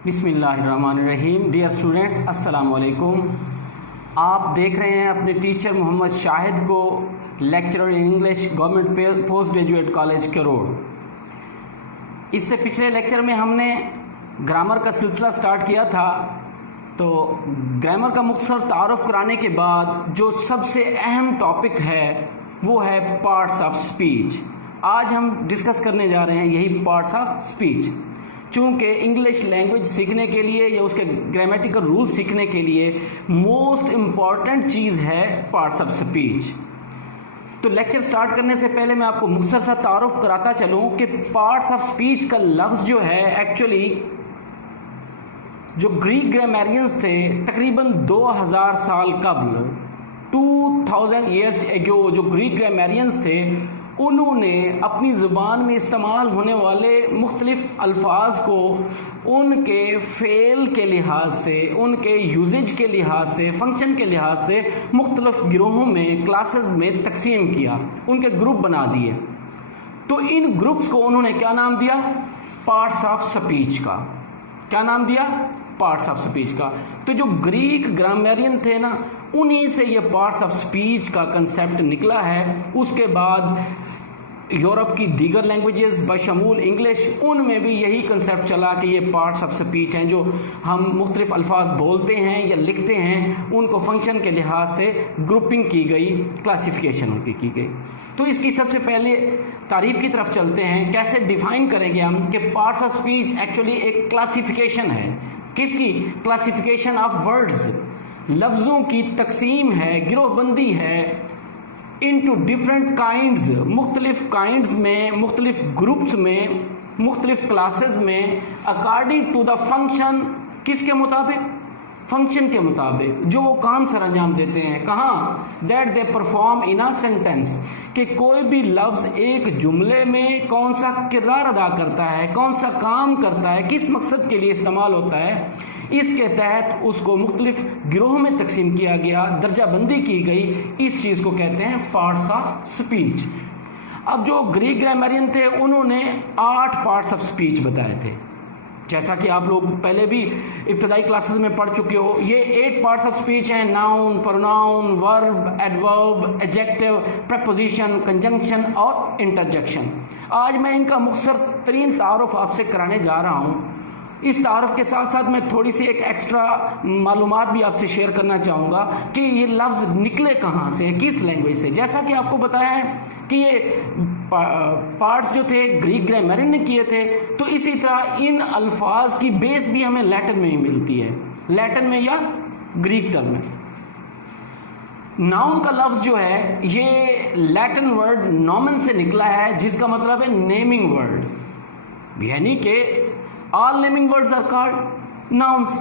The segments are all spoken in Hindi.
बिस्मिल्लाहिर्रहमानिर्रहीम। डियर स्टूडेंट्स, अस्सलाम वालेकुम। आप देख रहे हैं अपने टीचर मोहम्मद शाहिद को, lecturer in English, government post graduate college केरोड़। इससे पिछले लेक्चर में हमने ग्रामर का सिलसिला स्टार्ट किया था। तो ग्रामर का मुख्तसर तारुफ कराने के बाद जो सबसे अहम टॉपिक है वो है पार्ट्स ऑफ स्पीच। आज हम डिस्कस करने जा रहे हैं यही पार्ट्स ऑफ स्पीच। चूँकि इंग्लिश लैंग्वेज सीखने के लिए या उसके ग्रामेटिकल रूल सीखने के लिए मोस्ट इम्पॉर्टेंट चीज़ है पार्ट्स ऑफ स्पीच। तो लेक्चर स्टार्ट करने से पहले मैं आपको मुख्तसर सा तारुफ कराता चलूँ कि पार्ट्स ऑफ स्पीच का लफ्ज़ जो है एक्चुअली जो ग्रीक ग्रामेरियंस थे तकरीबन 2000 साल कबल 2000 ईयर्स एगो जो ग्रीक ग्रामेरियंस थे उन्होंने अपनी ज़ुबान में इस्तेमाल होने वाले मुख्तलिफ़ अल्फाज को उनके फ़ेल के लिहाज से, उनके यूजेज के लिहाज से, फंक्शन के लिहाज से मुख्तलिफ़ गिरोहों में, क्लासेस में तकसीम किया, उनके ग्रुप बना दिए। तो इन ग्रुप्स को उन्होंने क्या नाम दिया? पार्ट्स ऑफ स्पीच का। क्या नाम दिया? पार्ट्स ऑफ स्पीच का। तो जो ग्रीक ग्रामेरियन थे ना, उन्हीं से ये पार्ट्स ऑफ स्पीच का कंसेप्ट निकला है। उसके बाद यूरोप की दीगर लैंग्वेजेस बशमूल इंग्लिश, उनमें भी यही कंसेप्ट चला कि ये पार्ट्स ऑफ स्पीच हैं। जो हम मुख्तलिफ अल्फाज बोलते हैं या लिखते हैं उनको फंक्शन के लिहाज से ग्रुपिंग की गई, क्लासिफिकेशन उनकी की गई। तो इसकी सबसे पहले तारीफ की तरफ चलते हैं। कैसे डिफाइन करेंगे हम कि पार्ट्स ऑफ स्पीच एक्चुअली एक क्लासिफिकेशन है। किसकी? क्लासिफिकेशन ऑफ वर्ड्स, लफ्ज़ों की तकसीम है, गिरोहबंदी है इनटू डिफरेंट काइंड्स, मुख्तलिफ काइंड्स में, मुख्तलिफ ग्रुप्स में, मुख्तलिफ क्लासेस में, अकॉर्डिंग टू द फंक्शन। किसके मुताबिक? फंक्शन के मुताबिक, जो वो काम सर अंजाम देते हैं। कहाँ? That they perform in a sentence, कि कोई भी लफ्ज़ एक जुमले में कौन सा किरदार अदा करता है, कौन सा काम करता है, किस मकसद के लिए इस्तेमाल होता है, इसके तहत उसको मुख्तलिफ गिरोह में तकसीम किया गया, दर्जाबंदी की गई। इस चीज़ को कहते हैं पार्ट्स ऑफ स्पीच। अब जो ग्रीक ग्रामेरियन थे उन्होंने 8 पार्ट्स ऑफ स्पीच बताए थे, जैसा कि आप लोग पहले भी इब्तदाई क्लासेस में पढ़ चुके हो। ये 8 पार्ट्स ऑफ स्पीच हैं: noun, pronoun, verb, adverb, adjective, preposition, conjunction और इंटरजेक्शन। आज मैं इनका मुख्तसर तरीन तारुफ आपसे कराने जा रहा हूँ। इस तारुफ के साथ साथ मैं थोड़ी सी एक एक्स्ट्रा मालूमात भी आपसे शेयर करना चाहूँगा कि ये लफ्ज़ निकले कहाँ से, किस लैंग्वेज से। जैसा कि आपको बताया है कि ये पार्ट्स जो थे ग्रीक ग्रामेरियन ने किए थे, तो इसी तरह इन अल्फाज की बेस भी हमें लैटिन में ही मिलती है, लैटिन में या ग्रीक टर्म में। नाउन का लफ्ज़ जो है ये लैटिन वर्ड नॉमन से निकला है, जिसका मतलब है नेमिंग वर्ड, यानी कि all naming words are called nouns.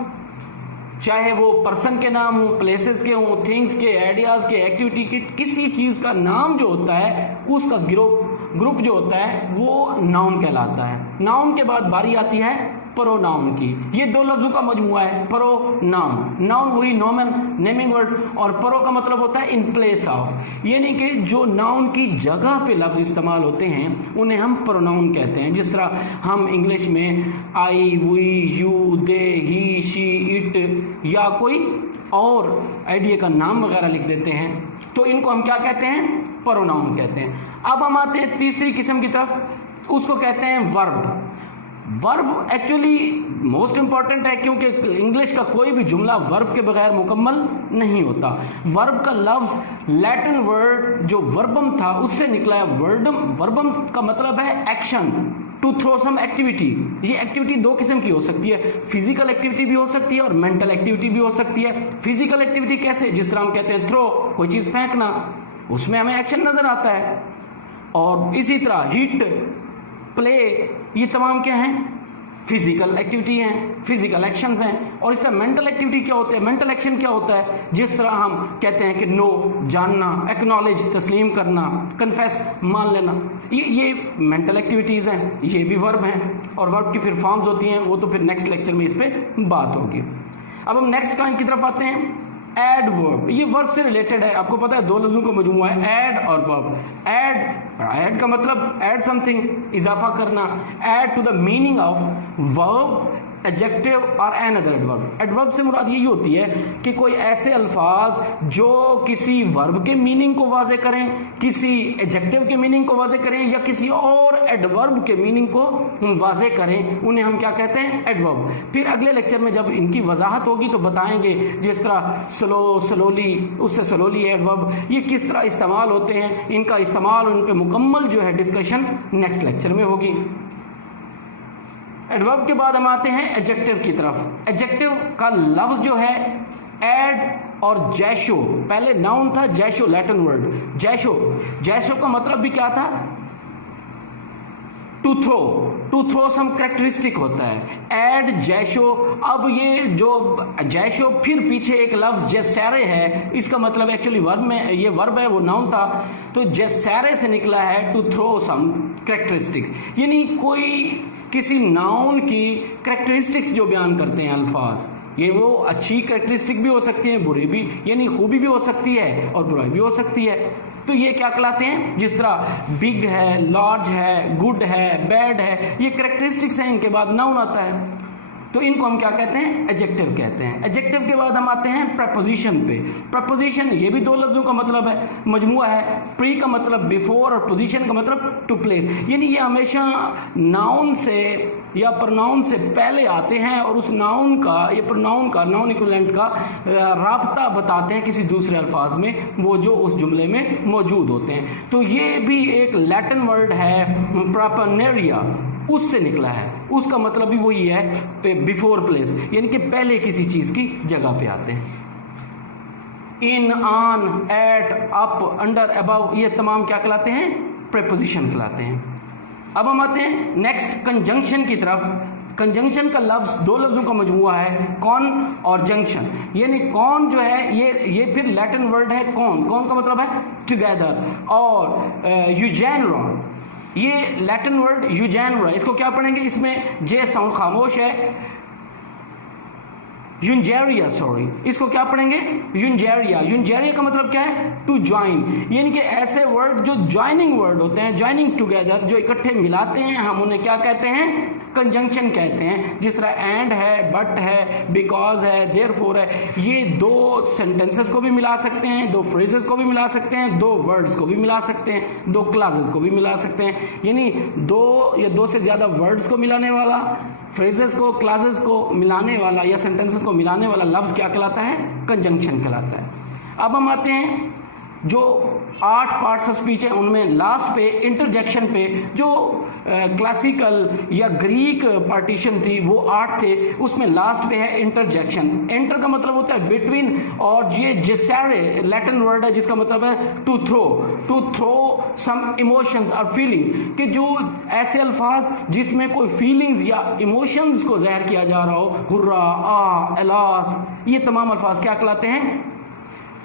चाहे वो पर्सन के नाम हो, प्लेसेस के हों, थिंग्स के, आइडियाज़ के, एक्टिविटी के, किसी चीज़ का नाम जो होता है उसका ग्रुप जो होता है वो नाउन कहलाता है। नाउन के बाद बारी आती है प्रोनाउन की। ये 2 लफ्ज़ों का मजमुआ है प्रोनाउन। नाउन वही नॉमन, नेमिंग वर्ड, और प्रो का मतलब होता है इन प्लेस ऑफ, यानी कि जो नाउन की जगह पे लफ्ज़ इस्तेमाल होते हैं उन्हें हम प्रोनाउन कहते हैं। जिस तरह हम इंग्लिश में I, we, you, they, he, she, it या कोई और आइडिया का नाम वगैरह लिख देते हैं, तो इनको हम क्या कहते हैं? प्रोनाउन कहते हैं। अब हम आते हैं तीसरी किस्म की तरफ, उसको कहते हैं verb. Verb actually most important है, क्योंकि इंग्लिश का कोई भी जुमला वर्ब के बगैर मुकम्मल नहीं होता। वर्ब का लफ्ज़ लैटिन वर्ड जो वर्बम था उससे निकला है। वर्बम का मतलब है action, to throw some activity. ये एक्टिविटी 2 किस्म की हो सकती है, फिजिकल एक्टिविटी भी हो सकती है और मेंटल एक्टिविटी भी हो सकती है। फिजिकल एक्टिविटी कैसे? जिस तरह हम कहते हैं थ्रो, कोई चीज़ फेंकना, उसमें हमें एक्शन नज़र आता है। और इसी तरह हिट, प्ले, ये तमाम क्या हैं? फिजिकल एक्टिविटी हैं, फिजिकल एक्शंस हैं। और इस तरह मेंटल एक्टिविटी क्या होता है? मेंटल एक्शन क्या होता है? जिस तरह हम कहते हैं कि नो, जानना, एक्नॉलेज, तस्लीम करना, कन्फेस, मान लेना, ये मेंटल एक्टिविटीज़ हैं, ये भी वर्ब हैं। और वर्ब की फिर फॉर्म्स होती हैं, वो तो फिर नेक्स्ट लेक्चर में इस पर बात होगी। अब हम नेक्स्ट काइंड की तरफ आते हैं, एडवर्ब। ये वर्ब से रिलेटेड है, आपको पता है 2 लफ्ज़ों का मजमूआ है, ऐड और वर्ब। ऐड का मतलब ऐड समथिंग, इजाफा करना, add to the meaning of verb adjective और एन अदर एडवर्ब। एडवर्ब से मुराद यही होती है कि कोई ऐसे अल्फाज जो किसी वर्ब के मीनिंग को वाज़े करें, किसी एडजेक्टिव के मीनिंग को वाज़े करें या किसी और एडवर्ब के मीनिंग को वाज़े करें, उन्हें हम क्या कहते हैं? एडवर्ब। फिर अगले लेक्चर में जब इनकी वजाहत होगी तो बताएंगे, जिस तरह स्लो, स्लोली, उससे स्लोली एडवर्ब, ये किस तरह इस्तेमाल होते हैं, इनका इस्तेमाल, उन पर मुकम्मल जो है डिस्कशन नेक्स्ट लेक्चर में होगी। एडवर्ब के बाद हम आते हैं एडजेक्टिव की तरफ। एडजेक्टिव का लफ्ज जो है एड और जैशो, पहले नाउन था जैशो, लैटिन वर्ड जैशो। जैशो का मतलब भी क्या था? To throw, to throw some characteristic होता है। एड जैशो, अब ये जो जैशो फिर पीछे एक लफ्ज जैसैरे है, इसका मतलब एक्चुअली वर्ब में, ये वर्ब है वो नाउन था, तो जैसैरे से निकला है टू थ्रो सम कैरेक्टरिस्टिक, यानी कोई किसी नाउन की कैरेक्टरिस्टिक्स जो बयान करते हैं अल्फाज, ये वो अच्छी कैरेक्टरिस्टिक भी हो सकती है, बुरी भी, यानी खूबी भी हो सकती है और बुराई भी हो सकती है। तो ये क्या कहलाते हैं? जिस तरह बिग है, लार्ज है, गुड है, बैड है, ये कैरेक्टरिस्टिक्स हैं, इनके बाद नाउन आता है, तो इनको हम क्या कहते हैं? एडजेक्टिव कहते हैं। एडजेक्टिव के बाद हम आते हैं प्रपोजिशन पे। प्रपोजिशन ये भी दो लफ्जों का मतलब है, मजमुआ है। प्री का मतलब बिफोर और पोजीशन का मतलब टू प्लेस, यानी ये हमेशा नाउन से या प्रोनाउन से पहले आते हैं और उस नाउन का या प्रोनाउन का, नाउन इक्विवेलेंट का राब्ता बताते हैं किसी दूसरे अल्फाज में, वो जो उस जुमले में मौजूद होते हैं। तो ये भी एक लैटिन वर्ड है प्रोपनेरिया, उससे निकला है, उसका मतलब भी वही है बिफोर प्लेस, यानी कि पहले किसी चीज की जगह पे आते हैं। In, on, at, up, under, above, ये तमाम क्या कहलाते हैं? प्रीपोजिशन कहलाते हैं। अब हम आते हैं नेक्स्ट कंजंक्शन की तरफ। कंजंक्शन का लफ्ज दो लफ्जों का मजमुआ है, कॉन और जंक्शन, यानी कॉन जो है ये फिर लैटिन वर्ड है कॉन, कॉन का मतलब है टुगेदर, और यूजेनरा, ये लैटिन वर्ड यूजेनरा, इसको क्या पढ़ेंगे? इसमें जे साउंड खामोश है, यूंजेरिया, सॉरी, इसको क्या पढ़ेंगे? यूंजेरिया। यूंजेरिया का मतलब क्या है? टू ज्वाइन, यानी कि ऐसे वर्ड जो ज्वाइनिंग वर्ड होते हैं, ज्वाइनिंग टुगेदर, जो इकट्ठे मिलाते हैं, हम उन्हें क्या कहते हैं? कंजंक्शन कहते हैं। जिस तरह एंड है, बट है, बिकॉज है, देयरफॉर है, ये दो सेंटेंसेस को भी मिला सकते हैं, दो फ्रेजेस को भी मिला सकते हैं, दो वर्ड्स को भी मिला सकते हैं, दो क्लासेस को भी मिला सकते हैं, यानी दो या दो से ज्यादा वर्ड्स को मिलाने वाला, फ्रेजेस को, क्लासेस को मिलाने वाला या सेंटेंसेस को मिलाने वाला लफ्ज क्या कहलाता है? कंजंक्शन कहलाता है। अब हम आते हैं जो 8 पार्ट्स ऑफ स्पीच है, उनमें लास्ट पे इंटरजेक्शन पे जो क्लासिकल या ग्रीक पार्टीशन थी वो 8 थे, उसमें लास्ट पे है इंटरजेक्शन। इंटर का मतलब होता है बिटवीन, और ये जेसैरे लैटिन वर्ड है जिसका मतलब है टू थ्रो सम इमोशंस और फीलिंग, कि जो ऐसे अल्फाज जिसमें कोई फीलिंग्स या इमोशंस को ज़ाहिर किया जा रहा हो, हुर्रा, आ, एलास, ये तमाम अल्फाज क्या कहलाते हैं?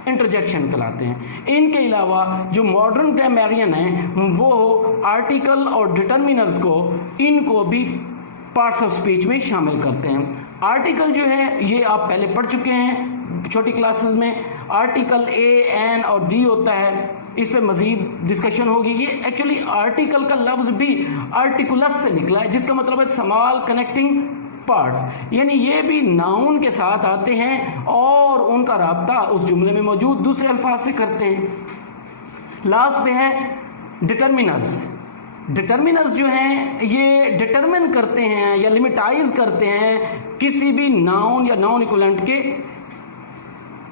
इंटरजेक्शन कहलाते हैं। इनके अलावा जो मॉडर्न ग्रामेरियन हैं वो आर्टिकल और डिटर्मिनर्स को, इनको भी पार्ट्स ऑफ स्पीच में शामिल करते हैं। आर्टिकल जो है ये आप पहले पढ़ चुके हैं छोटी क्लासेस में। आर्टिकल ए, एन और दी होता है, इस पे मजीद डिस्कशन होगी। ये एक्चुअली आर्टिकल का लफ्ज भी आर्टिकुलस से निकला है, जिसका मतलब है स्मॉल कनेक्टिंग पार्ट्स, यानी ये भी नाउन के साथ आते हैं और उनका राब्ता उस जुमले में मौजूद दूसरे अल्फाज से करते हैं। लास्ट पे है डिटर्मिनर्स। डिटर्मिनर्स जो हैं ये डिटरमिन करते हैं या लिमिटाइज करते हैं किसी भी नाउन या नाउन इक्विवेलेंट के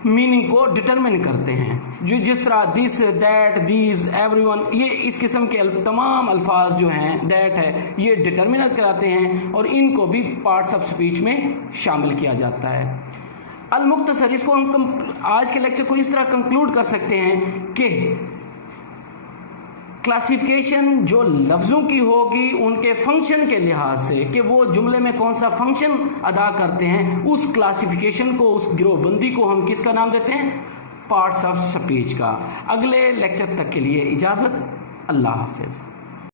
मीनिंग को डिटरमिन करते हैं, जो जिस तरह दिस, दैट, दीज, एवरीवन, ये इस किस्म के तमाम अल्फाज जो हैं, दैट है, ये डिटर्मिनर कहलाते हैं और इनको भी पार्ट्स ऑफ स्पीच में शामिल किया जाता है। अल-मुख्तसर, इसको हम आज के लेक्चर को इस तरह कंक्लूड कर सकते हैं कि क्लासिफिकेशन जो लफ्ज़ों की होगी उनके फंक्शन के लिहाज से कि वो जुमले में कौन सा फंक्शन अदा करते हैं, उस क्लासिफिकेशन को, उस गिरोहबंदी को हम किसका नाम देते हैं? पार्ट्स ऑफ स्पीच का। अगले लेक्चर तक के लिए इजाज़त, अल्लाह हाफिज़।